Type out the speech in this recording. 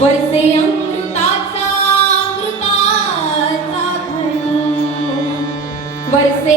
वरसे अमृताचा अमृताचा धनु वरसे